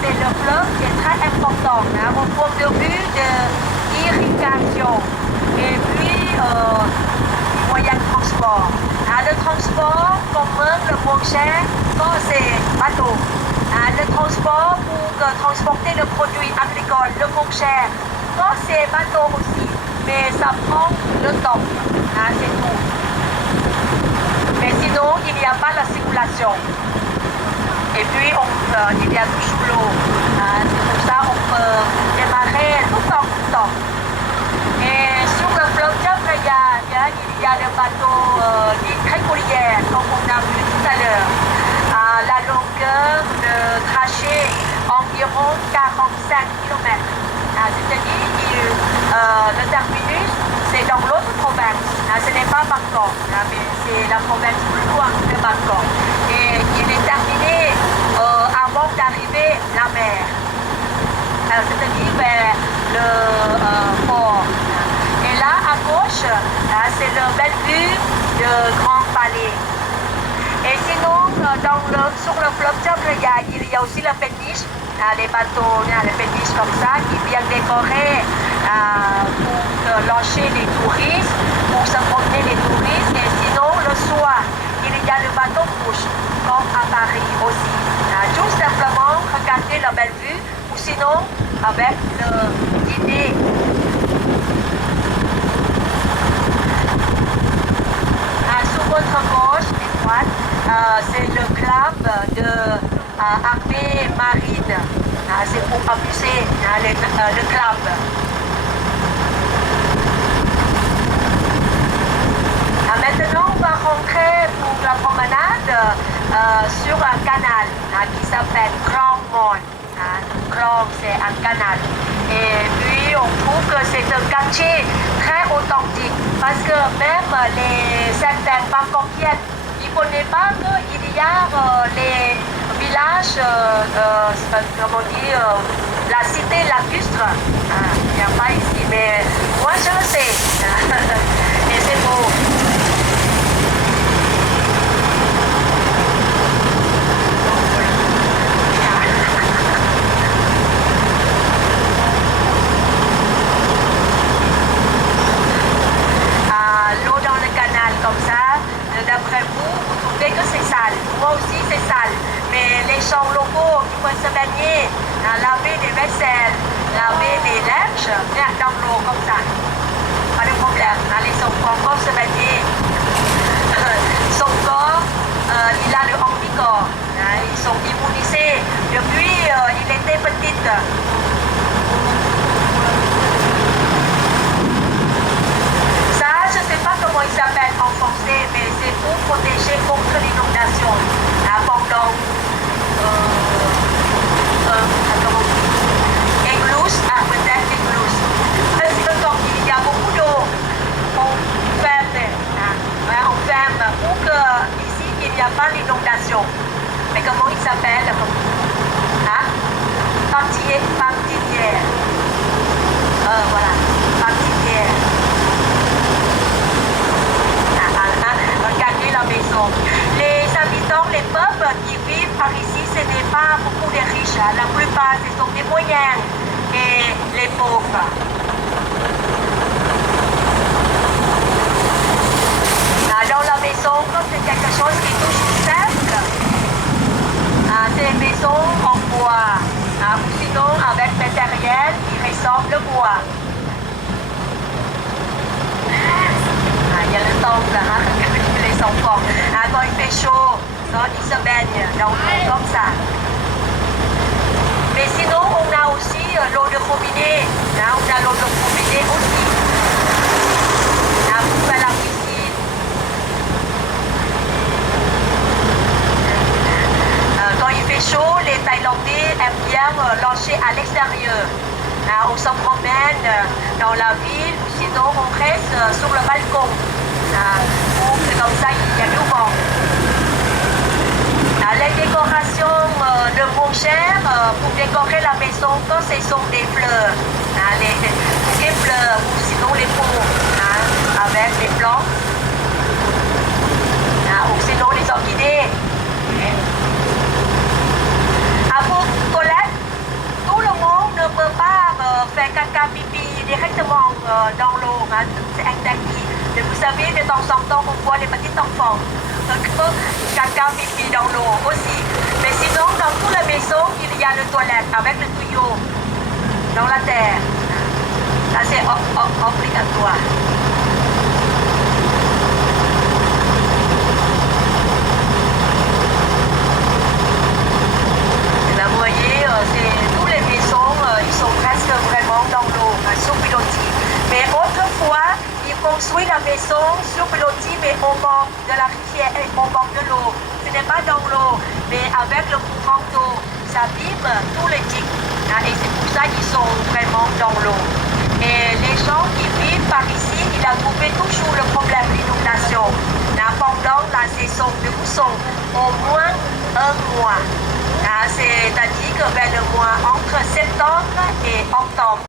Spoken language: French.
c'est le fleuve qui est très important au point de vue de l'irrigation. Et puis, moyen de transport. Le transport commun le moins cher, c'est bateau. Le transport pour transporter le produit agricole le moins cher, c'est bateau aussi. Mais ça prend le temps. C'est tout. Mais sinon, il n'y a pas la circulation. Et puis, il y a toujours l'eau. C'est pour ça qu'on peut démarrer tout le temps. Et sur le fleuve Chao-Phraya, il y a le bateau tricolière, comme on a vu tout à l'heure. La longueur de trajet environ 45 km. C'est-à-dire le terminus, c'est dans l'autre province. Ce n'est pas Bangkok, mais c'est la province plus loin de Bangkok. Et il est terminé avant d'arriver la mer. C'est-à-dire vers le port. Et là, à gauche, c'est le belle vue de Grand Palais. Et sinon, sur le fleuve Chao-Phraya, il y a aussi la péniche, les bateaux, les péniches comme ça, qui viennent décorer pour lâcher les touristes, pour se promener les touristes. Et sinon, le soir, il y a le bateau rouge, comme à Paris aussi. Tout simplement, regarder la belle vue, ou sinon, avec le dîner. Sur votre gauche et droite, c'est le club de armée marine. C'est pour amuser le club. Maintenant, on va rentrer pour la promenade sur un canal qui s'appelle Krong Mon. Krong, c'est un canal. Et puis, on trouve que c'est un quartier très authentique. Parce que même certains Bangkokiens, ils ne connaissent pas qu'il y a les villages, comment dire, la cité lacustre. Il n'y a pas ici, mais moi je le sais. Et c'est beau. L'eau dans le canal comme ça, d'après vous, vous trouvez que c'est sale. Moi aussi c'est sale. Mais les gens locaux qui peuvent se baigner, laver les vaisselles, laver les linges, dans l'eau comme ça. Pas de problème. Les gens peuvent encore se baigner. Son corps, il a le anticorps. Ils sont immunisés. Depuis, il était petit. Je ne sais pas comment il s'appelle en français, mais c'est pour protéger contre l'inondation. Pendant écluse, peut-être écluse. Parce que quand il y a beaucoup d'eau, on ferme pour qu'ici il n'y a pas d'inondation. Mais comment il s'appelle? Partinière. Voilà, partinière. Regardez la maison. Les habitants, les peuples qui vivent par ici, ce n'est pas beaucoup de riches. La plupart, ce sont des moyens et les pauvres. Dans la maison, c'est quelque chose qui est toujours simple. C'est une maison en bois. Ou sinon, avec matériel qui ressemble au bois. Il y a le temple, les enfants. Quand il fait chaud, ils se baignent dans l'eau comme ça. Mais sinon, on a aussi l'eau de robinet. On a l'eau de robinet aussi. Pour faire la piscine. Quand il fait chaud, les Thaïlandais aiment bien lâcher à l'extérieur. On se promène dans la ville ou sinon on reste sur le balcon. Comme ça, il y a du vent. Les décorations de moins chères pour décorer la maison, quand ce sont des fleurs. Les fleurs ou sinon les pots avec les plantes. Ou sinon les orchidées. Pour toilette, dans l'eau, hein, c'est interdit. Mais vous savez, de temps en temps, on voit les petits enfants. Caca, pipi dans l'eau aussi. Mais sinon, dans toute la maison, il y a le toilette avec le tuyau dans la terre. Ça, c'est obligatoire. Là, vous voyez, toutes les maisons, ils sont presque vraiment dans l'eau, sur pilotis. Mais autrefois, ils construisent la maison sur pilotis, mais au bord de la rivière, au bord de l'eau. Ce n'est pas dans l'eau, mais avec le courant d'eau, ça vibre tous les digues. Et c'est pour ça qu'ils sont vraiment dans l'eau. Et les gens qui vivent par ici, ils ont trouvé toujours le problème d'inondation. Pendant la saison de mousson, au moins un mois. C'est-à-dire que vers le mois entre septembre et octobre.